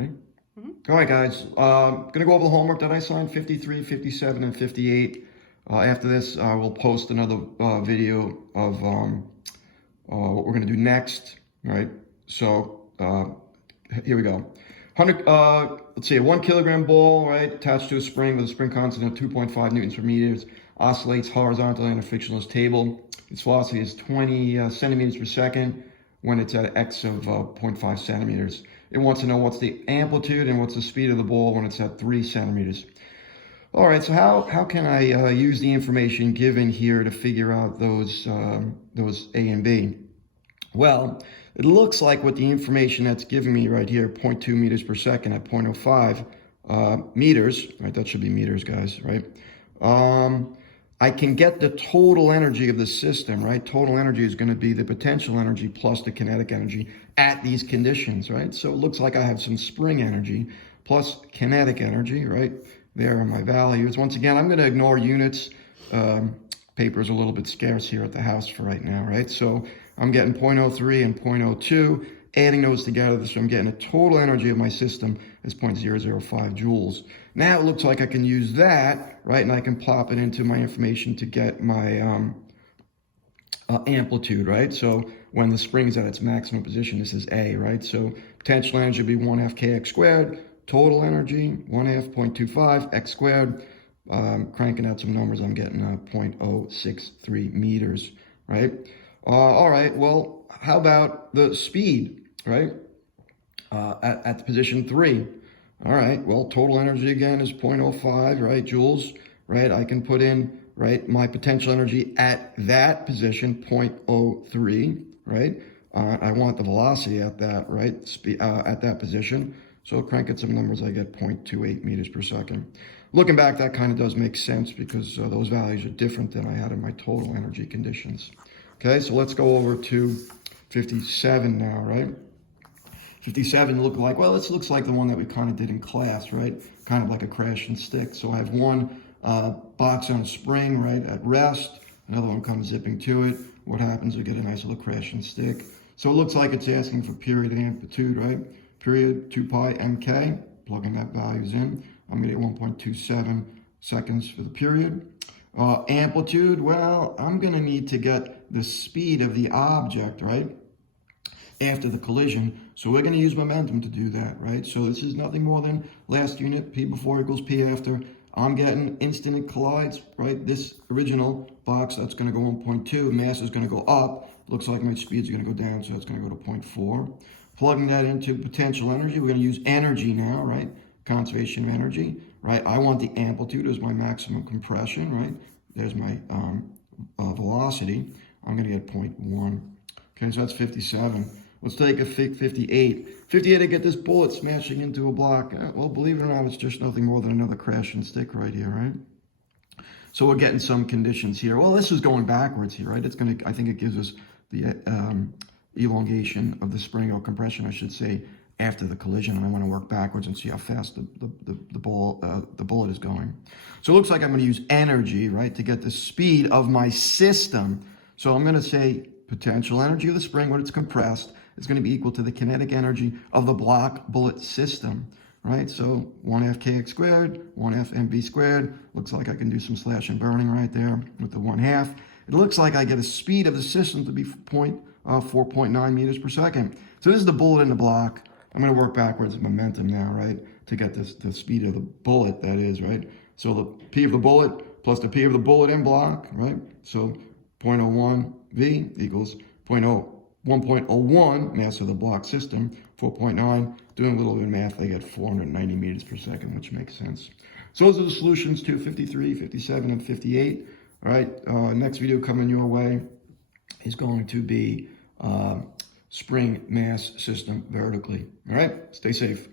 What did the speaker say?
Ready? All right, guys. Going to go over the homework that I signed, 53, 57, and 58. After this, I will post another video of what we're going to do next. All right. So here we go. 100. Let's see, a 1 kilogram ball, right, attached to a spring with a spring constant of 2.5 newtons per meters, oscillates horizontally on a frictionless table. Its velocity is 20 centimeters per second when it's at x of 0.5 centimeters. It wants to know what's the amplitude and what's the speed of the ball when it's at 3 centimeters. All right, so how can I use the information given here to figure out those A and B? Well, it looks like with the information that's giving me right here, 0.2 meters per second at 0.05 meters, right? That should be meters, guys, right? I can get the total energy of the system, right? Total energy is going to be the potential energy plus the kinetic energy at these conditions, right? So it looks like I have some spring energy plus kinetic energy, right? There are my values. Once again, I'm going to ignore units. Paper is a little bit scarce here at the house for right now, right? So I'm getting 0.03 and 0.02, adding those together, so I'm getting a total energy of my system is 0.005 joules. Now it looks like I can use that, right, and I can plop it into my information to get my amplitude, right? So when the spring is at its maximum position, this is A, right? So potential energy would be 1/2 kx squared, total energy, 1/2, 0.25, x squared. Cranking out some numbers, I'm getting 0.063 meters, right? All right, well, how about the speed, right? At the position 3. All right, well, total energy again is 0.05, right, joules, right? I can put in, right, my potential energy at that position, 0.03, right? I want the velocity at that, right, at that position. So crank at some numbers, I get 0.28 meters per second. Looking back, that kind of does make sense because those values are different than I had in my total energy conditions. Okay, so let's go over to 57 now, right? 57 look like, well, this looks like the one that we kind of did in class, right? Kind of like a crash and stick. So I have one box on a spring, right, at rest. Another one comes zipping to it. What happens? We get a nice little crash and stick. So it looks like it's asking for period and amplitude, right? Period 2 pi mk, plugging that values in. I'm going to get 1.27 seconds for the period. Amplitude, well, I'm going to need to get the speed of the object, right, after the collision. So we're going to use momentum to do that, right? So this is nothing more than last unit, P before equals P after. I'm getting instant it collides, right? This original box, that's going to go 1.2. Mass is going to go up. Looks like my speed's going to go down, so that's going to go to 0.4. Plugging that into potential energy, we're going to use energy now, right? Conservation of energy, right? I want the amplitude as my maximum compression, right? There's my velocity. I'm going to get 0.1. Okay, so that's 57. Let's take a 58. 58, I get this bullet smashing into a block. Well, believe it or not, it's just nothing more than another crash and stick right here, right? So we're getting some conditions here. Well, this is going backwards here, right? It's going to, I think it gives us the elongation of the spring, or compression, I should say, after the collision, and I want to work backwards and see how fast the bullet is going. So it looks like I'm going to use energy, right, to get the speed of my system. So I'm going to say potential energy of the spring when it's compressed is going to be equal to the kinetic energy of the block bullet system, right? So 1/2 kx squared, 1/2 mv squared. Looks like I can do some slash and burning right there with the 1/2. It looks like I get a speed of the system to be 4.9 meters per second. So this is the bullet in the block. I'm going to work backwards momentum now, right, to get this the speed of the bullet, that is, right? So the P of the bullet plus the P of the bullet in block, right? So 0.01 V equals 1.01 mass of the block system, 4.9. Doing a little bit of math, I get 490 meters per second, which makes sense. So those are the solutions to 53, 57, and 58. All right, next video coming your way is going to be spring mass system vertically. All right, stay safe.